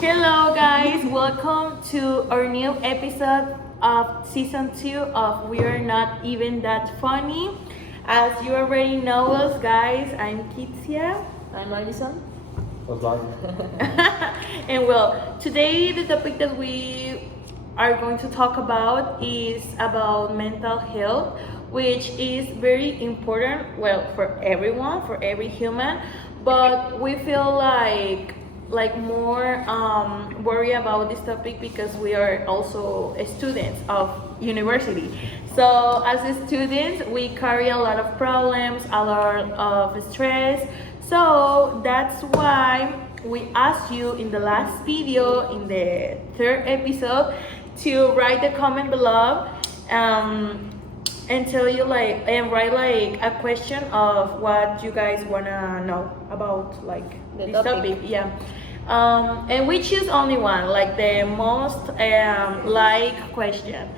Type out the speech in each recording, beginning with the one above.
Hello, guys. Welcome to our new episode of season 2 of We Are Not Even That Funny. As you already know us, guys, I'm Kitsia. I'm Alison. And well, today the topic that we are going to talk about is about mental health, which is very important, well, for everyone, for every human, but we feel like more worry about this topic because we are also students of university. So as students, we carry a lot of problems, a lot of stress. So that's why we asked you in the last video, in the third episode, to write a comment below and tell you and write a question of what you guys wanna know about The this topic. yeah. And we choose only one, like the most question.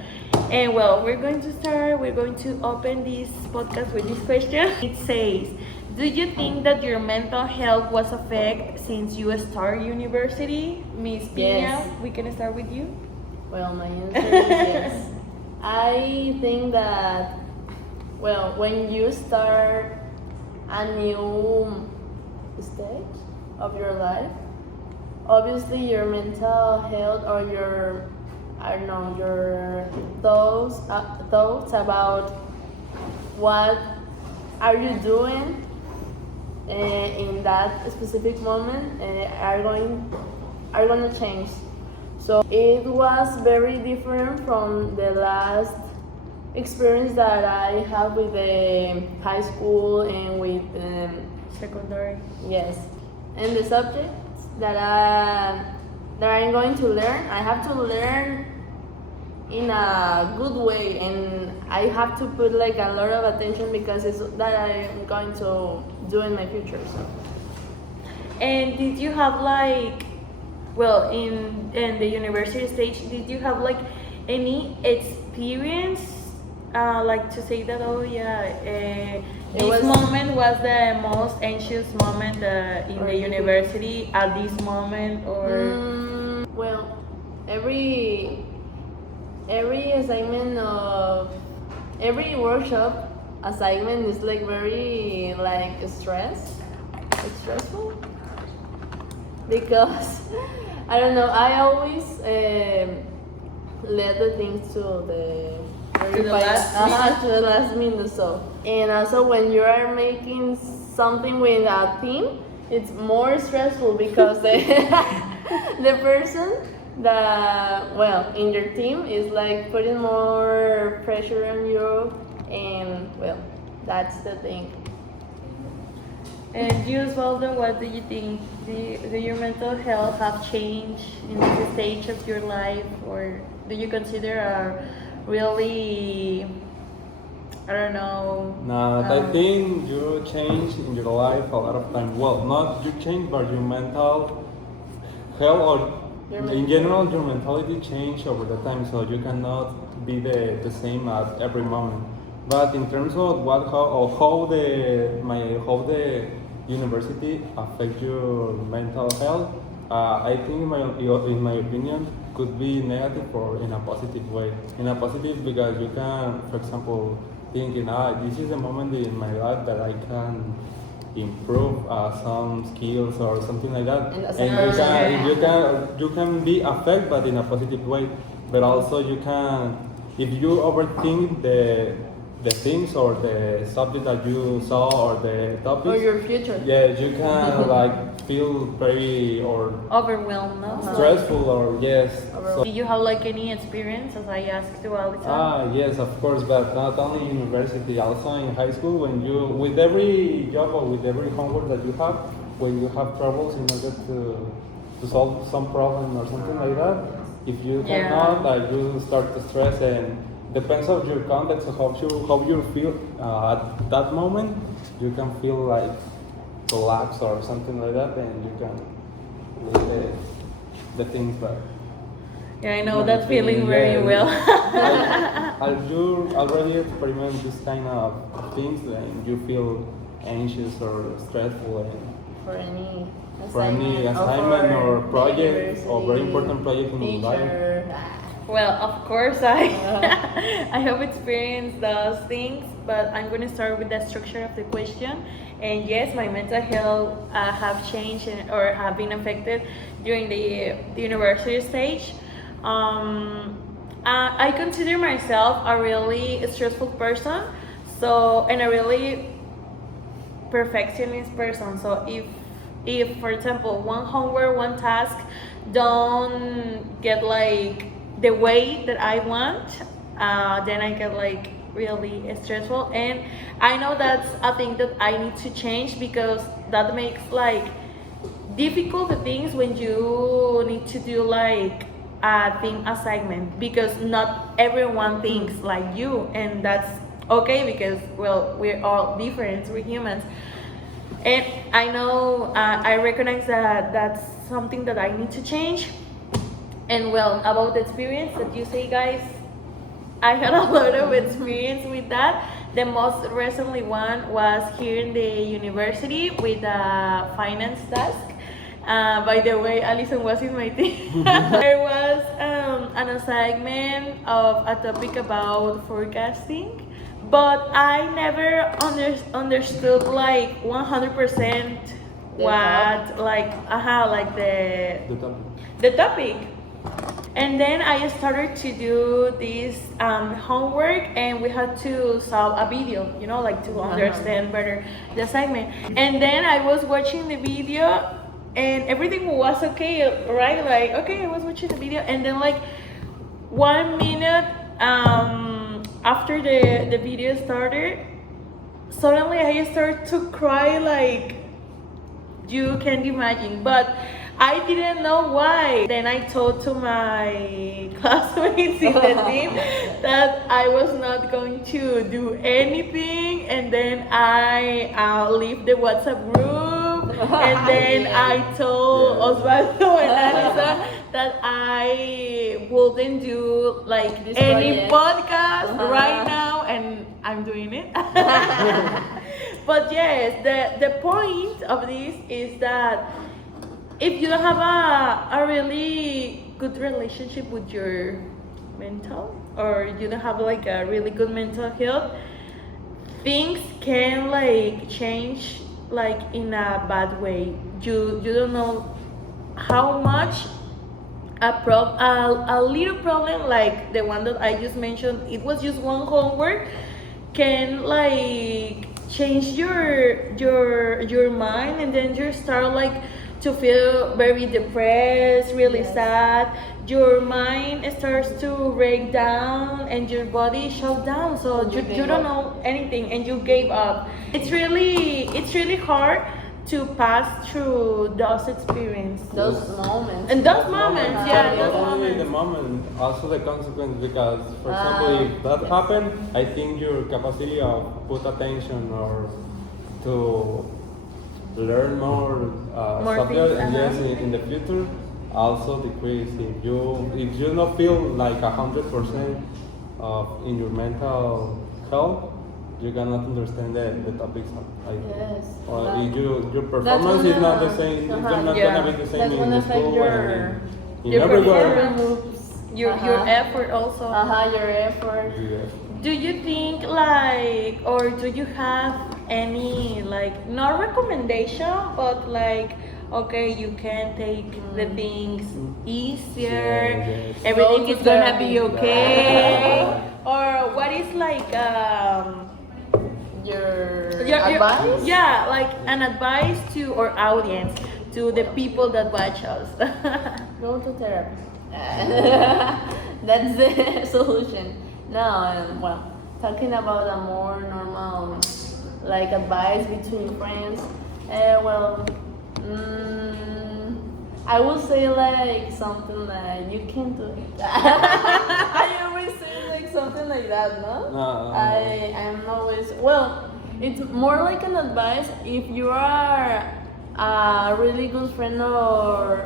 And well, we're going to start. We're going to open this podcast with this question. It says, "Do you think that your mental health was affected since you started university?" Miss Pina, Yes. we can start with you. Well, my answer is yes. I think that, well, when you start a new stage of your life, obviously your mental health or your, I don't know, your thoughts about what are you doing in that specific moment are going to change. So it was very different from the last experience that I have with the high school and with Secondary. yes, and the subjects that I'm going to learn. I have to learn in a good way, and I have to put like a lot of attention because it's that I'm going to do in my future. So. And did you have in the university stage, did you have any experience to say that this was- moment was the most anxious moment in Or the difficult. university at this moment or Well, every assignment of every workshop assignment is like very stressful because I don't know. I always let the things to the To the last minute. to the last minute. So and also when you are making something with a team, it's more stressful because the person that in your team is like putting more pressure on you, and well, that's the thing. and you, Osvaldo, what do you think? Do your mental health have changed in this stage of your life, or do you consider a really, I don't know? No, I think you change in your life a lot of time. Well, not you change, but your mental health or in general your mentality change over the time. So you cannot be the same at every moment. But in terms of how the university affect your mental health, I think in my opinion could be negative or in a positive way. In a positive because you can, for example, thinking, this is a moment in my life that I can improve some skills or something like that. And that's And you can be affected, but in a positive way. But also you can, if you overthink the things or the subject that you saw or the topics, Or your future. yeah, you can feel very or Overwhelmed, no? stressful or yes. So, Do you have any experience, as I asked to Alison? yes, of course, but not only in university, also in high school. When you, with every job or with every homework that you have, when you have troubles in order to solve some problem or something like that, if you Yeah. cannot, you start to stress and depends on your context of how you feel at that moment. You can feel collapse or something like that, and you can leave the things back. Yeah, I know that feeling very well. Have you already experienced this kind of things and you feel anxious or stressful? For any for any assignment or project or very important project in your life? teacher. Well, of course, I I have experienced those things, but I'm going to start with the structure of the question. And yes, my mental health have changed or have been affected during the university stage. I consider myself a really stressful person, so and a really perfectionist person. So if for example one homework, one task don't get like the way that I want, then I get like really stressful. And I know that's a thing that I need to change because that makes like difficult things when you need to do like a team assignment, because not everyone thinks like you, and that's okay because well, we're all different, we're humans. And I know I recognize that that's something that I need to change. And well, about the experience that you say, guys, I had a lot of experience with that. The most recently one was here in the university with a finance task. By the way, Alison was in my team. There was an assignment of a topic about forecasting, but I never understood like 100% what like The topic. the topic. And then I started to do this homework, and we had to solve a video, you know, like to understand better the assignment. And then I was watching the video, and everything was okay, right? Like, okay, I was watching the video, and then like 1 minute after the video started, suddenly I started to cry like you can't imagine, but I didn't know why. Then I told to my classmates in the team that I was not going to do anything, and then I leave the WhatsApp group, and then I told Osvaldo and Alisa that I wouldn't do like This any project. podcast right now, and I'm doing it. But yes, the point of this is that if you don't have a really good relationship with your mental, or you don't have like a really good mental health, things can like change like in a bad way. You don't know how much a little problem like the one that I just mentioned, it was just one homework, can like change your mind, and then you start like to feel very depressed, really sad. Your mind starts to break down, and your body shuts down, so you don't know anything, and you gave up. It's really hard to pass through those experiences. Those moments. And those moments, yeah, Not those only the moments. moment, also the consequence. Because, for example, if that happened, I think your capacity of put attention or to learn more More subject, things, and yes, in the future, also decrease. If you don't feel like 100% in your mental health, you cannot understand the topics. Yes. Or That- if your performance is not the same, it's not yeah. gonna be the same That's in gonna the affect school your- and in your everywhere. performance. Moves. Your effort also. Your effort. Yeah. Do you think like, or do you have any like, not recommendation, but like, okay, you can take the things easier, Yes. everything Go to is gonna be therapy. okay, or what is like Your advice? yeah, like an advice to our audience, to the people that watch us. Go to therapy. That's the solution. No, well, talking about a more normal, like advice between friends. Well, I would say like something like you can do it. I always say like something like that, no? No. I'm always well. It's more like an advice if you are a really good friend or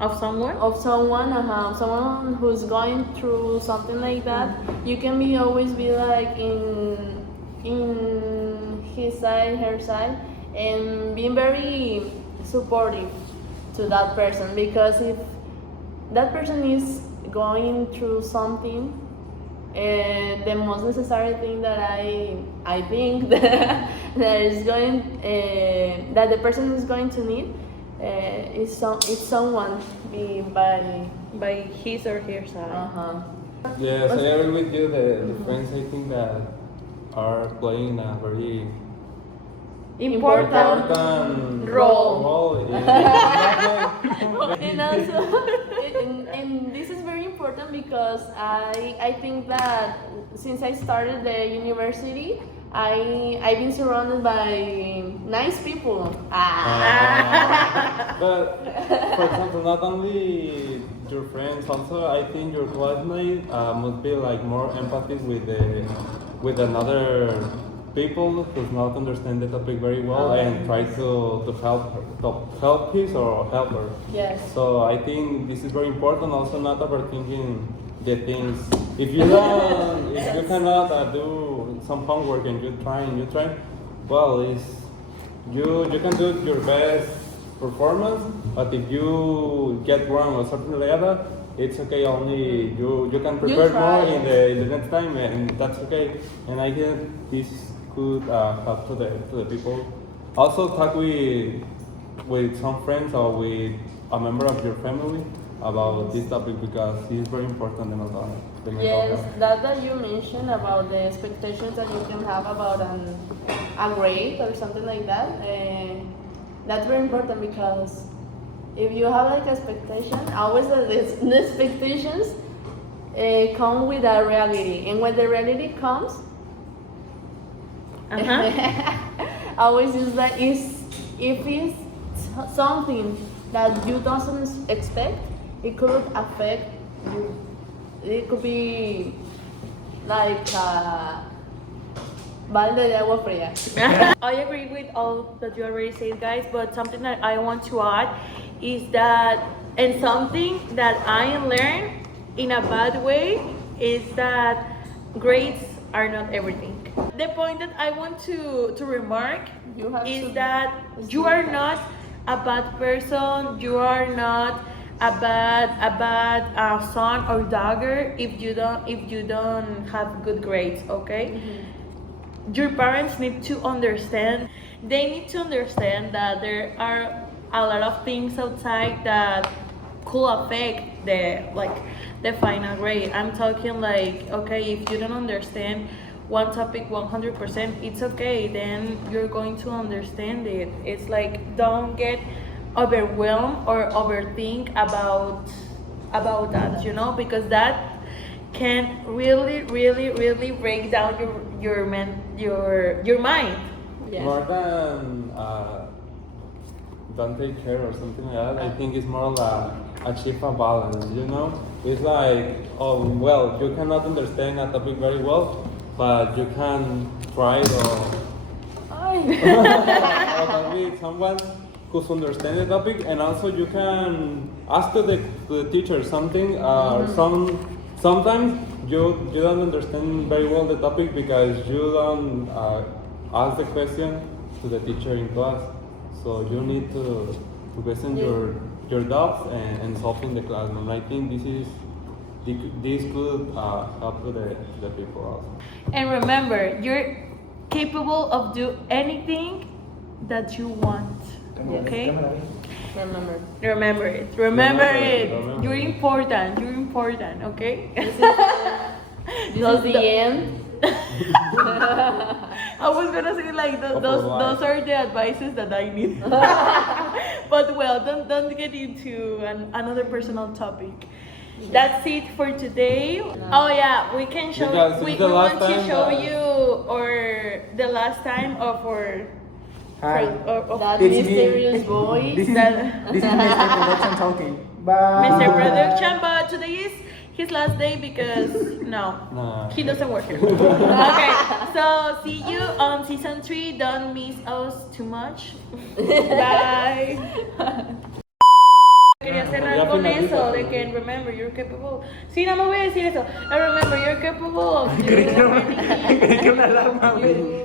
Of someone? of someone who's going through something like that, you can always be like in his side, her side, and being very supportive to that person, because if that person is going through something, the most necessary thing that I think that is going that the person is going to need is someone be by his or her side. uh-huh. Yes, I agree with you. The friends, I think, that are playing a very Important role. Yeah. And also, and this is very important because I think that since I started the university, I've been surrounded by nice people. But for example, not only your friends, also I think your classmate must be like more empathic with another people who's not understand the topic very well and try to help his or help her. Yes. So I think this is very important. Also, not overthinking the things. If you don't, if you cannot do some homework and you try, well, you can do your best performance. But if you get wrong or something like that, it's okay. Only you can prepare more try. in the next time, and that's okay. And I think this could help to the people. Also, talk with some friends or with a member of your family about this topic because it's very important in the mental Yes, health. that you mentioned about the expectations that you can have about a grade or something like that. That's very important because if you have like expectation, always the expectations come with a reality, and when the reality comes, always is that if it's something that you doesn't expect, it could affect you. It could be like balde de agua fría. I agree with all that you already said, guys, but something that I want to add is that, and something that I learned in a bad way, is that grades are not everything. The point that I want to remark You have is to that you are not a bad person, you are not a bad son or daughter if you don't have good grades, okay? Your parents need to understand, they need to understand that there are a lot of things outside that could affect the final grade. I'm talking like, okay, if you don't understand one topic 100%, it's okay, then you're going to understand it. It's like, don't get overwhelmed or overthink about that, because that can really break down your mind. Yes. More than don't take care or something like that, I think it's more like achieve a balance, It's like, oh, well, you cannot understand a topic very well, but you can try or with someone who's understand the topic, and also you can ask to the teacher something. Sometimes you don't understand very well the topic because you don't ask the question to the teacher in class. So you need to question your doubts and solving the class. And I think this could help to the people also. And remember, you're capable of do anything that you want. Okay? Remember. Remember it. Remember it. it. You're important, okay? This is the end. I was gonna say like those are the advices that I need. But well, don't get into another personal topic. That's it for today. Oh yeah, we can show. Because We it's the last want to time show that- you or the last time of our. Hi. That It's me. mysterious voice. This is Mr. Production talking. Bye. Mr. Production, but today is his last day because Nah. he doesn't work here. Okay, so see you on season 3. Don't miss us too much. Bye. Quería cerrar Ya con finaliza. eso de que remember you're capable. Sí, no me voy a decir eso. Remember you're capable of doing Creí que una alarma, güey. anything.